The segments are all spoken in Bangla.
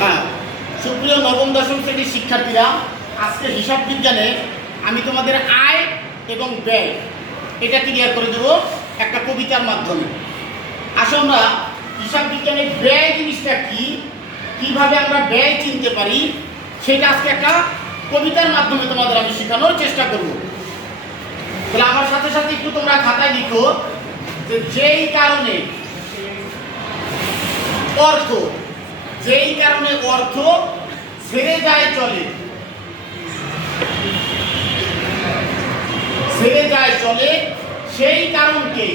হ্যাঁ সুপ্রিয় নবম, দশম শ্রেণির শিক্ষার্থীরা, আজকে হিসাব বিজ্ঞানে আমি তোমাদের আয় এবং ব্যয়, এটা ক্লিয়ার করে দেবো একটা কবিতার মাধ্যমে। আসলে আমরা, হিসাব বিজ্ঞানে ব্যয় জিনিসটা কি, কীভাবে আমরা ব্যয় চিনতে পারি, সেটা আজকে একটা কবিতার মাধ্যমে তোমাদের আমি শেখানোর চেষ্টা করব। তাহলে আমার সাথে সাথে একটু তোমরা খাতায় লিখো যে যেই কারণে অর্থ যেই কারণে অর্থ ছেড়ে যায় চলে। ছেড়ে যায় চলে সেই কারণকে।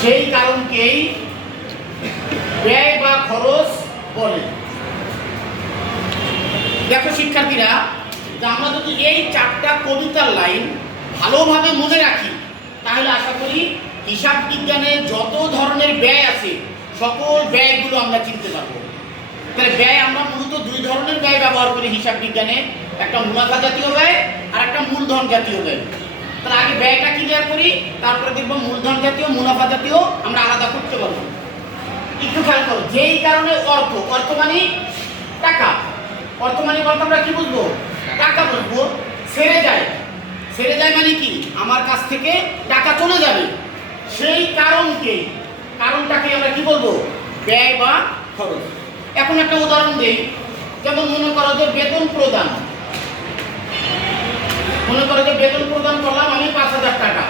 সেই কারণকেই ব্যয় বা খরচ বলে। দেখো শিক্ষার্থীরা আমরা যদি এই চারটা কবিতার লাইন ভালোভাবে মনে রাখি, তাহলে আশা করি হিসাব বিজ্ঞানে যত ধরনের ব্যয় আছে, সকল ব্যয়গুলো আমরা চিনতে পারব। তাহলে ব্যয় আমরা মূলত দুই ধরনের ব্যয় ব্যবহার করি হিসাব বিজ্ঞানে একটা মুনাফা জাতীয় ব্যয় আর একটা মূলধন জাতীয় ব্যয়। তাহলে আগে ব্যয়টা ক্লিয়ার করি, তারপরে দেখব মূলধন জাতীয়, মুনাফা জাতীয়, আমরা আলাদা করতে পারব। একটু খেয়াল করো, যেই কারণে অর্থ অর্থ মানে টাকা। অর্থ মানে বলতে আমরা কি বুঝব? টাকা বুঝব। ছেড়ে যায়। ছেড়ে যায় মানে কি? আমার কাছ থেকে টাকা চলে যাবে। সেই কারণকে, কারণটাকে আমরা কি বলব? ব্যয় বা খরচ। এখন একটা উদাহরণ দিই। যেমন মনে করো যে বেতন প্রদান। মনে করো যে বেতন প্রদান করলাম আমি পাঁচ হাজার টাকা।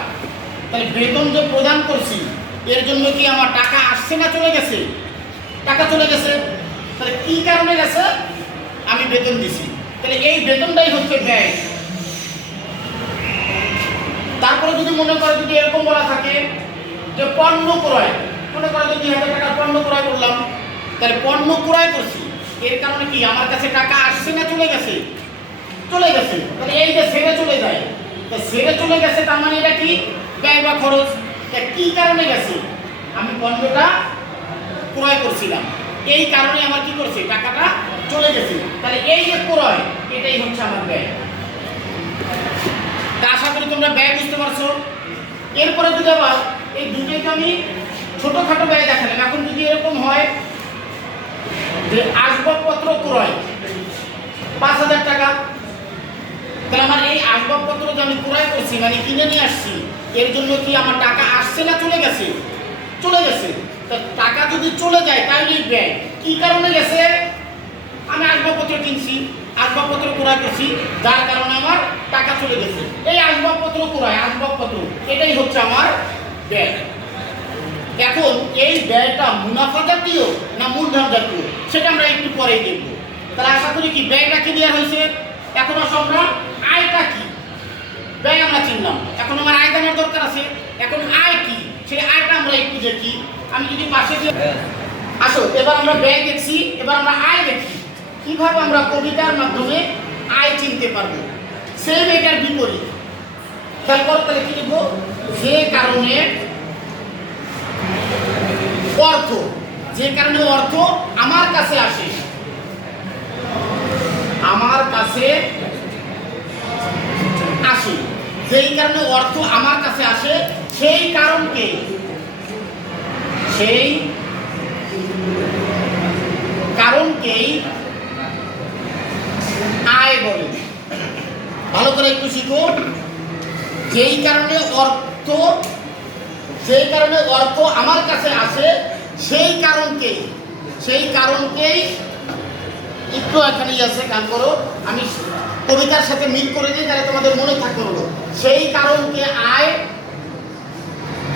তাহলে বেতন যে প্রদান করছি, এর জন্য কি আমার টাকা আসছে না চলে গেছে? টাকা চলে গেছে। তাহলে কি কারণে গেছে? আমি বেতন দিছি। তাহলে এই বেতনটাই হচ্ছে ব্যয়। তারপরে যদি মনে করো যদি এরকম বলা থাকে যে পণ্য ক্রয়, মনে করো যে দুই হাজার টাকার পণ্য ক্রয় করলাম, তাহলে পণ্য ক্রয় করছি। এর কারণে কি আমার কাছে টাকা আসছে না চলে গেছে? চলে গেছে। তাহলে এই যে ছেড়ে চলে যায়, তা ছেড়ে চলে গেছে তার মানে এটা কি? ব্যয় বা খরচ। তা কি কারণে গেছে? আমি পণ্যটা ক্রয় করছিলাম। এই কারণে আমার কি করছে? টাকাটা চলে গেছে। তাহলে এই যে ক্রয়, এটাই হচ্ছে আমার ব্যয়। তা আশা করি তোমরা ব্যয় বুঝতে পারছ। এরপরে যদি আবার এই দুটোকে আমি ছোটখাটো ব্যয় দেখালাম। এখন যদি এরকম হয় যে আসবাবপত্র ক্রয়, পাঁচ হাজার টাকা, তাহলে আমার এই আসবাবপত্র যে আমি ক্রয় করছি মানে কিনে নিয়ে আসছি, এর জন্য কি আমার টাকা আসছে না চলে গেছে? চলে গেছে। তা টাকা যদি চলে যায়, তাহলে ব্যয়। কি কারণে গেছে? আমি আসবাবপত্র কিনছি, আসবাবপত্র ক্রয় করছি, যার কারণে আমার টাকা চলে গেছে। এই আসবাবপত্র ক্রয়, আসবাবপত্র, এটাই হচ্ছে আমার ব্যয় এখন এই ব্যয়টা মুনাফা জাতীয় না মূলধন জাতীয়? সেটা আমরা একটু পরেই দেখব। তাহলে আশা করি কি ব্যয়টা ক্লিয়ার হয়েছে? এখন আমরা আয়টা কি? ব্যয় আমরা চিনলাম। এখন আমার আয় জানার দরকার আছে। এখন আয় কি? সেই আয়টা আমরা একটু দেখি। আমি যদি পাশে দিয়ে আসো এবার আমরা ব্যয় দেখছি এবার আমরা আয় দেখি। কীভাবে আমরা কবিতার মাধ্যমে আয় চিনতে পারব? সেম এটার বিপরীত। খেয়াল তাহলে কি লিখব? যে কারণে অর্থ, যে কারণে অর্থ আমার কাছে আসে। আমার কাছে আসে। যেই কারণে অর্থ আমার কাছে আসে, সেই কারণকে, সেই কারণকেই আয় বলে। ভালো করে একটু শিখো। যেই কারণে অর্থ, যেই কারণে অর্থ আমার কাছে আসে সেই কারণকেই সেই কারণকেই একটু এখানেই আছে কান করো। আমি কবিতার সাথে মিল করে দিই তাহলে তোমাদের মনে থাকবে হলো সেই কারণকে আয়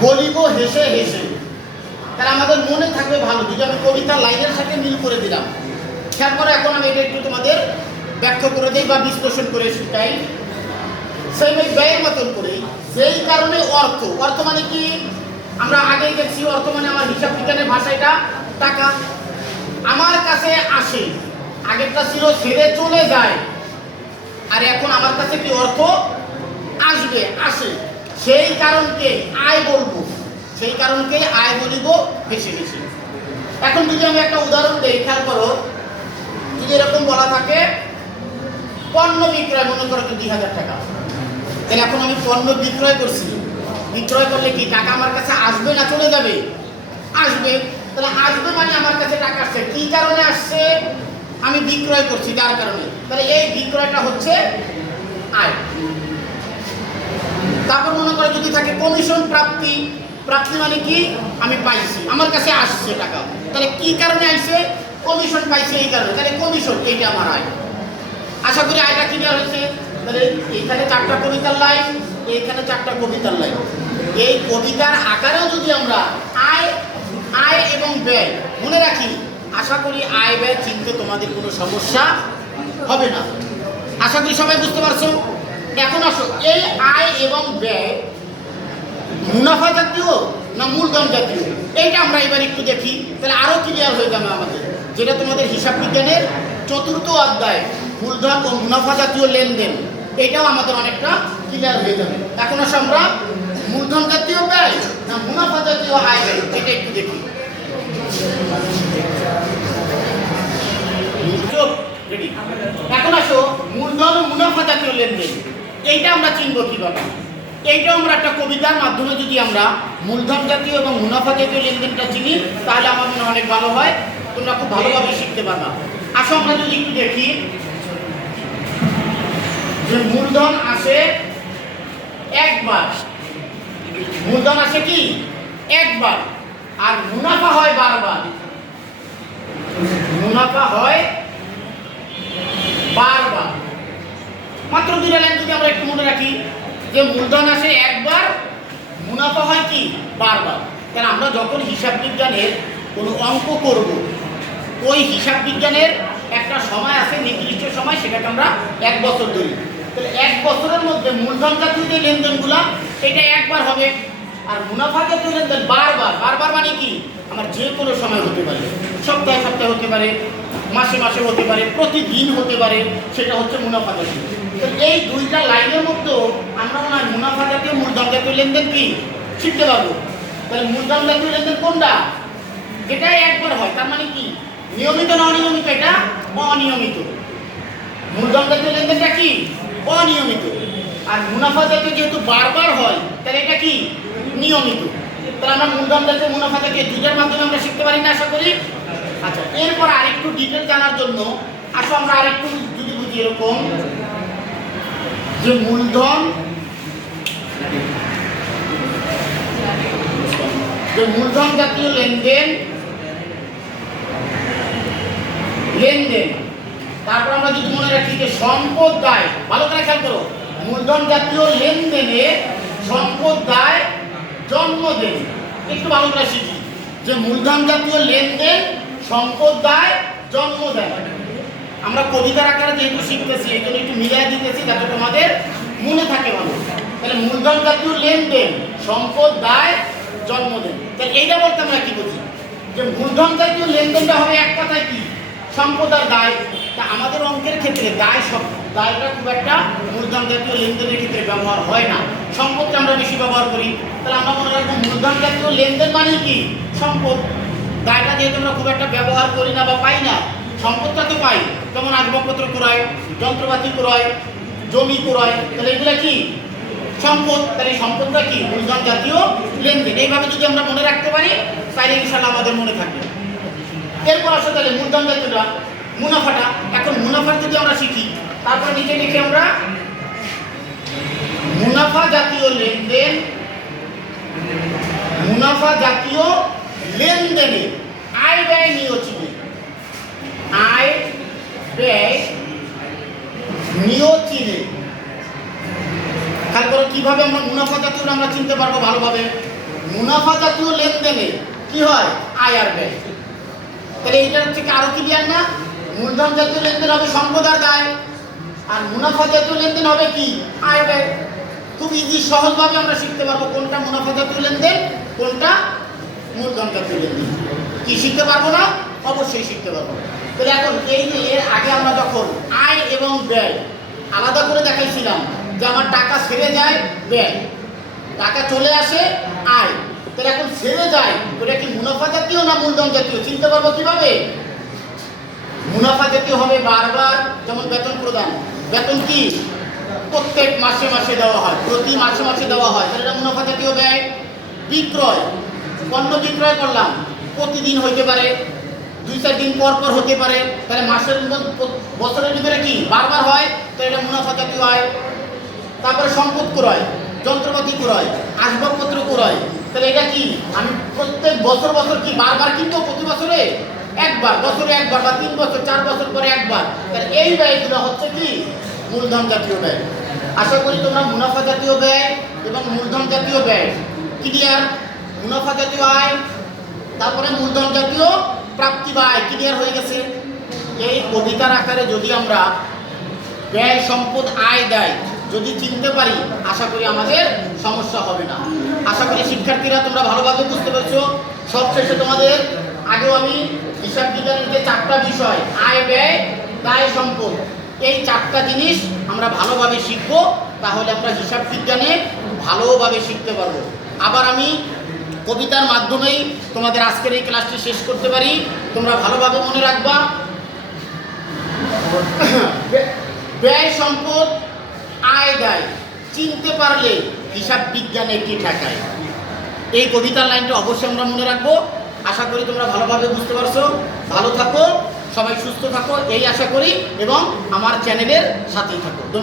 বলিব হেসে হেসে। তাহলে আমাদের মনে থাকবে ভালো যদি আমি কবিতা লাইনের সাথে মিল করে দিলাম। করো, এখন আমি এটা একটু তোমাদের ব্যাখ্যা করে দিই বা বিশ্লেষণ করে শিখাই। সেই ব্যয়ের মতন করে। যেই কারণে অর্থ। অর্থ মানে কি? আমরা আগেই দেখছি, অর্থ মানে আমার হিসাব বিজ্ঞানের ভাষা এটা। টাকা আমার কাছে আসে, আগেরটা ছিল ছেড়ে চলে যায়। আর এখন আমার কাছে কি অর্থ? আসবে, আসে। সেই কারণকে আয় বলব। সেই কারণকে আয় বলিব ভেসে ভেসে। এখন যদি আমি একটা উদাহরণ দিই, খেয়াল করো। যদি এরকম বলা থাকে, পণ্য বিক্রয় মনে করো দুই হাজার টাকা। তাহলে এখন আমি পণ্য বিক্রয় করছি। বিক্রয় করলে কি টাকা আমার কাছে আসবে না চলে যাবে? আসবে। তাহলে আসবে মানে আমার কাছে টাকা আসছে। কি কারণে আসছে? আমি বিক্রয় করছি। যার কারণে। তাহলে এই বিক্রয়টা হচ্ছে আয়। তারপর মনে করে যদি থাকে কমিশন প্রাপ্তি। প্রাপ্তি মানে কি? আমি পাইছি। আমার কাছে আসছে টাকা। তাহলে কি কারণে আসছে কমিশন পাইছে এই কারণে। তাহলে কমিশন এইটা আমার আয়। আশা করি আয়টা ক্লিয়ার হয়েছে। তাহলে এইখানে চারটা কবিতার লাইন এইখানে চারটা কবিতার লাইন। এই কবিতার আকারেও যদি আমরা আয় আয় এবং ব্যয় মনে রাখি, আশা করি আয়, ব্যয়, চিনতে তোমাদের কোনো সমস্যা হবে না। আশা করি সবাই বুঝতে পারছ? এখন আসো, এই আয় এবং ব্যয় মুনাফা জাতীয় না মূলধন জাতীয়? এইটা আমরা এবার একটু দেখি, তাহলে আরও ক্লিয়ার হয়ে যাবে আমাদের। যেটা তোমাদের হিসাব বিজ্ঞানের চতুর্থ অধ্যায় মূলধন ও মুনাফা জাতীয় লেনদেন। এটাও আমাদের অনেকটা ক্লিয়ার হয়ে যাবে। এখন আসো আমরা মূলধন জাতীয় ব্যয় না মুনাফা জাতীয় আয় ব্যয়? এটা একটু দেখি এখন আসো মূলধন মুনাফা জাতীয় লেনদেন। এইটা আমরা চিনব কীভাবে? এইটাও আমরা একটা কবিতার মাধ্যমে যদি আমরা মূলধন জাতীয় এবং মুনাফা জাতীয় লেনদেনটা চিনি তাহলে আমার মনে অনেক ভালো হয়। তোমরা খুব ভালোভাবে শিখতে পারবা। আসো আমরা যদি একটু দেখি। যে মূলধন আসে একবার। মূলধন আসে কি? একবার। আর মুনাফা হয় বারবার। মুনাফা হয় বারবার। মাত্র দুইটা লাইন যদি আমরা একটু মনে রাখি, যে মূলধন আসে একবার, মুনাফা হয় কি? বারবার। কারণ আমরা যখন হিসাব বিজ্ঞানের কোনো অঙ্ক করব, ওই হিসাব বিজ্ঞানের একটা সময় আছে, নির্দিষ্ট সময়, সেটাকে আমরা এক বছর ধরি। তাহলে এক বছরের মধ্যে মূলধন জাতীয় যে লেনদেনগুলা, এটা একবার হবে। আর মুনাফা জাতীয় লেনদেন বারবার বারবার মানে কি? আমার যে কোনো সময় হতে পারে। সপ্তাহে সপ্তাহে হতে পারে, মাসে মাসে হতে পারে, প্রতিদিন হতে পারে, সেটা হচ্ছে মুনাফা জাতীয়। তো এই দুইটা লাইনের মধ্যেও আমরা মনে হয় মুনাফা জাতীয়, মূলধন জাতীয় লেনদেন কি? শিখতে পারব। তাহলে মূলধন জাতীয় লেনদেন কোনটা? যেটাই একবার হয়। তার মানে কি? নিয়মিত না অনিয়মিত? এটা অনিয়মিত। মূলধন জাতীয় লেনদেনটা কি? অনিয়মিত। আর মুনাফা জাতীয় যেহেতু বারবার হয়, তাহলে এটা কি? নিয়মিত। তাহলে আমরা মূলধন জাতীয় মুনাফা থেকে দুটার মাধ্যমে আমরা শিখতে পারি না, আশা করি? আচ্ছা এরপর আরেকটু ডিটেল জানার জন্য, আসো আমরা আরেকটু যদি বুঝি এরকম। যে মূলধন যে মূলধন জাতীয় লেনদেন লেনদেন। তারপর আমরা যদি মনে রাখি যে সম্পদ দায় ভালো করে খেয়াল করো, মূলধন জাতীয় লেনদেনে সম্পদ দায় জন্ম দেন একটু ভালো করে শিখি। যে মূলধন জাতীয় লেনদেন সম্পদ দায় জন্ম দেয়। আমরা কবিতার আকারে যেহেতু শিখতেছি এই জন্য একটু মিলাই দিতেছি যাতে তোমাদের মনে থাকে ভালো। তাহলে মূলধন জাতীয় লেনদেন সম্পদ দায় জন্ম দেন তাহলে এইটা বলতে আমরা কি বুঝি? যে মূলধন জাতীয় লেনদেনটা হবে এক কথায় কি? সম্পদ আর দায়। তা আমাদের অঙ্কের ক্ষেত্রে দায় সব, দায়টা খুব একটা মূলধন জাতীয় লেনদেনের ক্ষেত্রে ব্যবহার হয় না। সম্পদটা আমরা বেশি ব্যবহার করি। তাহলে আমরা মনে রাখব মূলধন জাতীয় লেনদেন মানে কি? সম্পদ। দায়টা যেহেতু আমরা খুব একটা ব্যবহার করি না বা পাই না, সম্পদটা তো পাই। যেমন আসবাবপত্র ক্রয়, যন্ত্রপাতি ক্রয়, জমি ক্রয়, তাহলে এগুলো কি? সম্পদ। তাহলে সম্পদটা কি? মূলধন জাতীয় লেনদেন। এইভাবে যদি আমরা মনে রাখতে পারি, তাহলে ইনশাল্লাহ আমাদের মনে থাকবে। এরপর আসো তাহলে মূলধন জাতীয়টা মুনাফাটা। এখন মুনাফা যদি আমরা শিখি, তারপরে নিচে লিখে আমরা মুনাফা জাতীয় লেনদেন, মুনাফা জাতীয় লেনদেনে আয় ব্যয় নিয়োজিত। আয় ব্যয় নিয়োজিনে তারপরে কীভাবে আমরা মুনাফা জাতীয় আমরা চিনতে পারব ভালোভাবে? মুনাফা জাতীয় লেনদেনে কি হয়? আয় আর ব্যয়। তাহলে এইটার থেকে আরও ক্লিয়ার না? মূলধন জাতীয় লেনদেন হবে সম্পদ আর দায়। আর মুনাফা জাতীয় লেনদেন হবে কি? আয় ব্যয়। খুব ইজি সহজভাবে আমরা শিখতে পারব কোনটা মুনাফা জাতীয় লেনদেন কোনটা মূলধন জাতীয় লেনদেন। কি শিখতে পারব না? অবশ্যই শিখতে পারব। তাহলে এখন এই যে এর আগে আমরা যখন আয় এবং ব্যয় আলাদা করে দেখাইছিলাম যে আমার টাকা ছেড়ে যায় ব্যয়। টাকা চলে আসে আয়। তাহলে এখন ছেড়ে যায় ওটা কি মুনাফা জাতীয় না মূলধন জাতীয়? চিনতে পারব কীভাবে? মুনাফা জাতীয় হবে বারবার, যেমন বেতন প্রদান। বেতন কি? প্রত্যেক মাসে মাসে দেওয়া হয়, প্রতি মাসে মাসে দেওয়া হয়। তাহলে এটা মুনাফা জাতীয় ব্যয়। বিক্রয়, পণ্য বিক্রয় করলাম, প্রতিদিন হইতে পারে, দুই চার দিন পর পর হতে পারে। তাহলে মাসের বছরের ভিতরে কি? বারবার হয় তো এটা মুনাফা জাতীয় হয় তারপরে সম্পদ ক্রয়, যন্ত্রপাতি ক্রয়, আসবাবপত্র ক্রয়। তাহলে এটা কি? আমি প্রত্যেক বছর বছর কি বারবার কিনবো প্রতি বছরে? একবার, বছরে একবার বা তিন বছর, চার বছর পরে একবার। তাহলে এই ব্যয়গুলো হচ্ছে কি? মূলধন জাতীয় ব্যয়। আশা করি তোমরা মুনাফা জাতীয় ব্যয় এবং মূলধন জাতীয় ব্যয়। ক্লিয়ার মুনাফা জাতীয় আয়, তারপরে মূলধন জাতীয় প্রাপ্তি বা আয়। ক্লিয়ার হয়ে গেছে? এই কবিতার আকারে যদি আমরা ব্যয়, সম্পদ, আয় দেয়, যদি চিনতে পারি, আশা করি আমাদের সমস্যা হবে না। আশা করি শিক্ষার্থীরা তোমরা ভালোভাবে বুঝতে পেরেছ। সবশেষে তোমাদের আগেও আমি হিসাব বিজ্ঞানের যে চারটা বিষয়, আয় ব্যয়, দায় সম্পদ, এই চারটা জিনিস আমরা ভালোভাবে শিখব, তাহলে আমরা হিসাব বিজ্ঞানে ভালোভাবে শিখতে পারব। আবার আমি কবিতার মাধ্যমেই তোমাদের আজকের এই ক্লাসটি শেষ করতে পারি। তোমরা ভালোভাবে মনে রাখবা। ব্যয় সম্পদ, আয় দায় চিনতে পারলে হিসাব বিজ্ঞানে একটি ঠেকায়? এই কবিতার লাইনটা অবশ্যই আমরা মনে রাখব। আশা করি তোমরা ভালোভাবে বুঝতে পারছ। ভালো থাকো, সবাই সুস্থ থাকো, এই আশা করি, এবং আমার চ্যানেলের সাথেই থাকো। ধন্যবাদ।